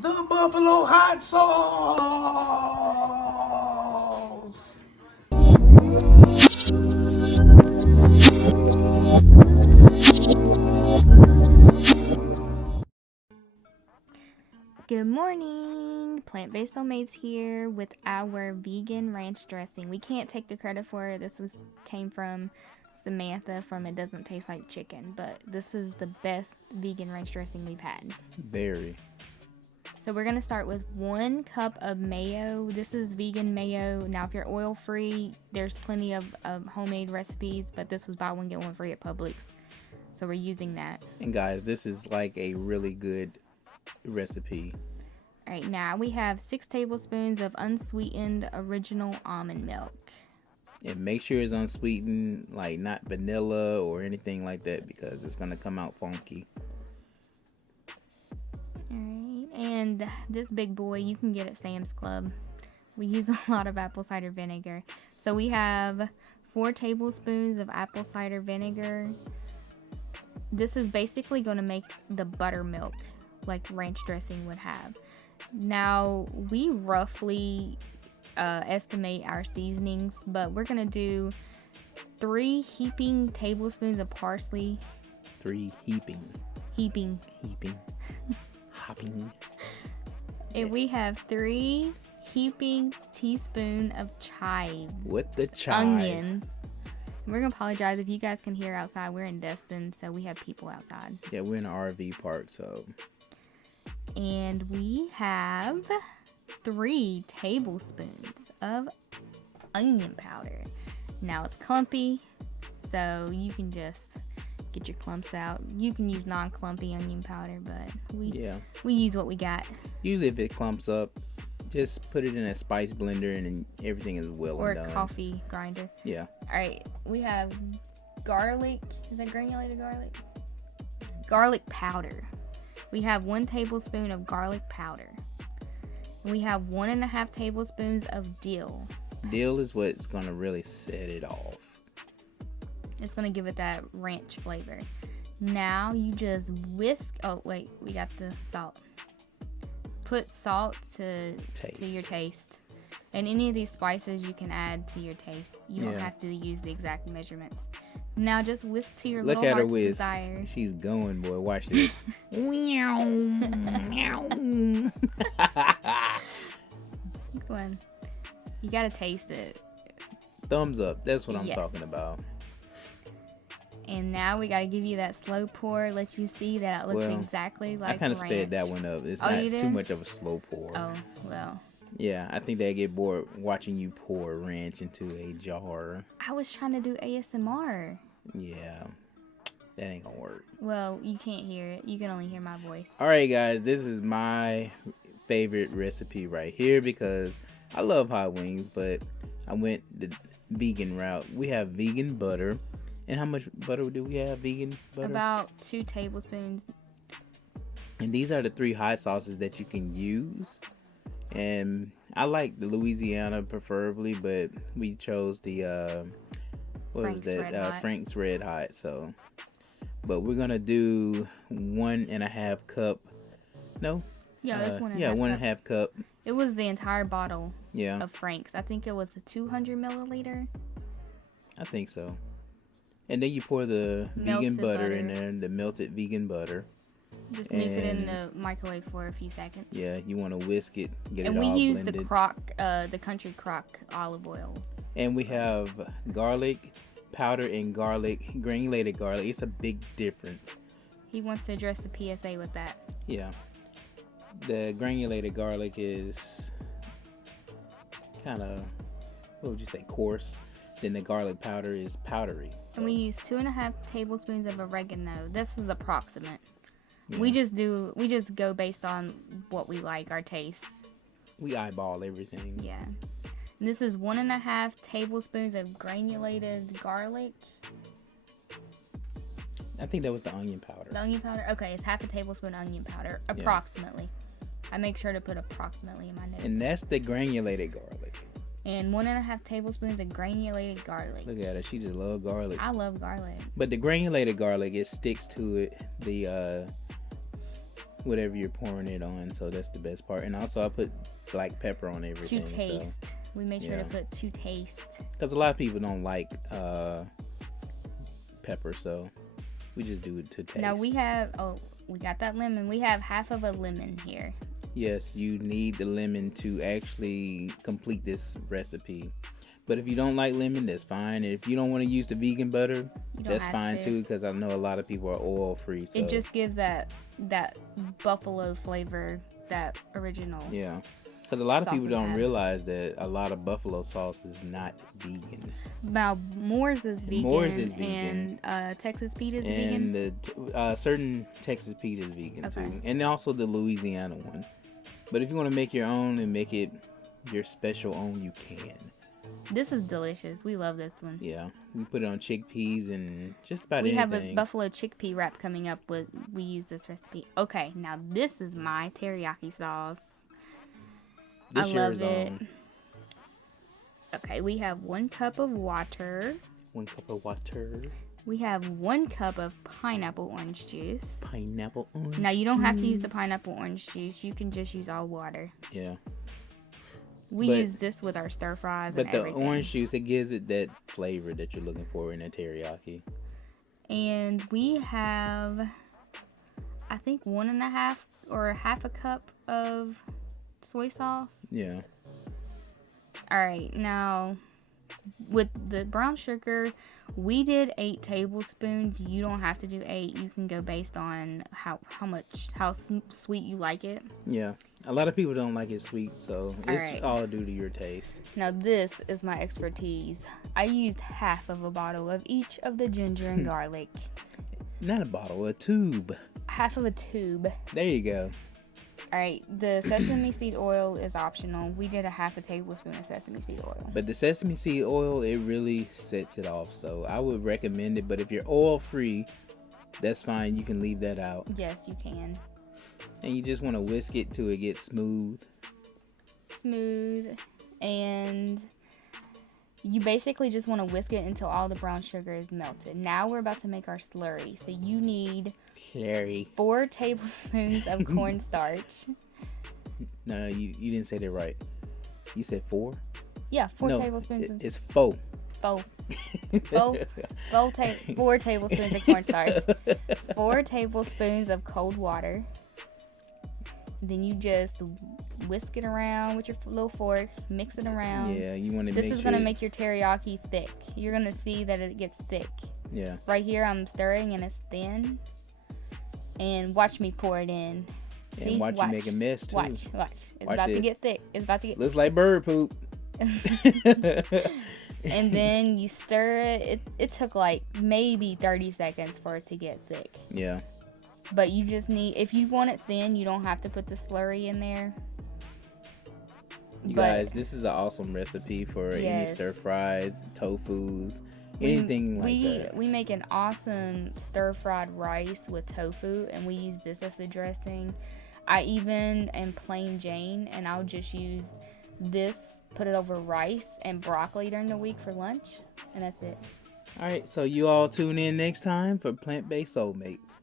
The buffalo hot sauce. Good morning! Plant-based Soulmates here with our vegan ranch dressing. We can't take the credit for it. Came from Samantha from It Doesn't Taste Like Chicken, but this is the best vegan ranch dressing we've had. Very. So we're going to start with 1 cup of mayo. This is vegan mayo. Now if you're oil free, there's plenty of homemade recipes, but this was buy one get one free at Publix. So we're using that. And guys, this is like a really good recipe. All right, now we have 6 tablespoons of unsweetened original almond milk. And make sure it's unsweetened, like not vanilla or anything like that, because it's going to come out funky. Alright, and this big boy you can get at Sam's Club. We use a lot of apple cider vinegar. So we have 4 tablespoons of apple cider vinegar. This is basically going to make the buttermilk like ranch dressing would have. Now, we roughly estimate our seasonings, but we're going to do 3 heaping tablespoons of parsley. 3 heaping. Hopping. And we have 3 heaping teaspoon of chives. With the chive. Onions. We're going to apologize if you guys can hear outside. We're in Destin, so we have people outside. Yeah, we're in an RV park, so. And we have 3 tablespoons of onion powder. Now it's clumpy, so you can just get your clumps out. You can use non-clumpy onion powder, but we use what we got. Usually if it clumps up, just put it in a spice blender and everything is well or done. Or a coffee grinder. Yeah. Alright, we have garlic. Is that granulated garlic? Garlic powder. We have 1 tablespoon of garlic powder. And we have 1.5 tablespoons of dill. Dill is what's going to really set it off. It's going to give it that ranch flavor. Now you just whisk. Oh, wait. We got the salt. Put salt to your taste. And any of these spices you can add to your taste. You don't have to use the exact measurements. Now just whisk to your little heart's desire. She's going, boy. Watch this. Meow. Go on. You got to taste it. Thumbs up. That's what I'm talking about. And now we got to give you that slow pour. Let you see that it looks exactly like ranch. I kind of sped that one up. It's not too much of a slow pour. Oh, well. Yeah, I think they get bored watching you pour ranch into a jar. I was trying to do ASMR. Yeah, that ain't gonna work. Well, you can't hear it. You can only hear my voice. All right, guys, this is my favorite recipe right here because I love hot wings, but I went the vegan route. We have vegan butter. And how much butter do we have? Vegan butter? About 2 tablespoons. And these are the 3 hot sauces that you can use. And I like the Louisiana preferably, but we chose the Frank's Red Hot. So, but we're gonna do 1.5 cup. No. Yeah, that's 1.5. 1.5 cup. It was the entire bottle. Yeah. Of Frank's. I think it was a 200 milliliter. I think so. And then you pour the vegan butter in there, the melted vegan butter. Just nuke it in the microwave for a few seconds. Yeah, you want to whisk it, get it all blended. And we use the country crock olive oil. And we have garlic powder and granulated garlic. It's a big difference. He wants to address the PSA with that. Yeah. The granulated garlic is kind of, what would you say, coarse. Then the garlic powder is powdery. So. And we use 2.5 tablespoons of oregano. This is approximate. Yeah. We just go based on what we like, our tastes. We eyeball everything. Yeah. And this is 1.5 tablespoons of granulated garlic. I think that was the onion powder. The onion powder? Okay, it's 1/2 tablespoon onion powder, approximately. Yeah. I make sure to put approximately in my notes. And that's the granulated garlic. And 1.5 tablespoons of granulated garlic. Look at her. She just loves garlic. I love garlic. But the granulated garlic, it sticks to it. whatever you're pouring it on. So that's the best part. And also I put black pepper on everything. To taste. So, we made sure yeah. to put to taste. Because a lot of people don't like pepper, so we just do it to taste. Now we got that lemon. We have half of a lemon here. Yes, you need the lemon to actually complete this recipe. But if you don't like lemon, that's fine. And if you don't want to use the vegan butter, that's fine too, because I know a lot of people are oil free. So. It just gives that buffalo flavor, that original. Yeah, because a lot of people don't realize that a lot of buffalo sauce is not vegan. Now Moore's is vegan. Moore's is vegan. And Texas Pete is vegan. And certain Texas Pete is vegan too, and also the Louisiana one. But if you want to make your own and make it your special own, you can. This is delicious. We love this one. Yeah, we put it on chickpeas and just about anything. We have a buffalo chickpea wrap coming up. We use this recipe. Okay, now this is my teriyaki sauce. I love it. Okay, we have 1 cup of water. 1 cup of water. We have 1 cup of pineapple orange juice. Pineapple orange juice. Now you don't have to use the pineapple orange juice. You can just use all water. Yeah. We use this with our stir fries and everything. But the orange juice, it gives it that flavor that you're looking for in a teriyaki. And we have, I think, 1.5 or half a cup of soy sauce. Yeah. All right, now with the brown sugar, we did 8 tablespoons. You don't have to do 8. You can go based on how sweet you like it. Yeah. A lot of people don't like it sweet, so it's all due to your taste. Now this is my expertise. I used half of a bottle of each of the ginger and garlic. Not a bottle, a tube. Half of a tube. There you go. All right, the sesame seed oil is optional. We did a half a tablespoon of sesame seed oil. But the sesame seed oil, it really sets it off, so I would recommend it. But if you're oil free, that's fine. You can leave that out. Yes, you can. And you just want to whisk it till it gets smooth. And you basically just want to whisk it until all the brown sugar is melted. Now we're about to make our slurry. So you need 4 tablespoons of cornstarch. No, you didn't say that right. You said 4? Yeah, 4 tablespoons. It's 4. 4 tablespoons of cornstarch. 4 tablespoons of cold water. Then you just whisk it around with your little fork, mix it around. Yeah, you want to This is going to make your teriyaki thick. You're going to see that it gets thick. Yeah. Right here I'm stirring and it's thin. And watch me pour it in. See? And watch you make a mess too. Watch. It's about to get thick. It's about to get Looks like bird poop. And then you stir it. It took like maybe 30 seconds for it to get thick. Yeah. But you just need, if you want it thin, you don't have to put the slurry in there. You guys, this is an awesome recipe for any stir fries, tofus, anything like that. We make an awesome stir fried rice with tofu, and we use this as the dressing. I even am plain Jane, and I'll just use this, put it over rice and broccoli during the week for lunch, and that's it. All right, so you all tune in next time for Plant-Based Soulmates.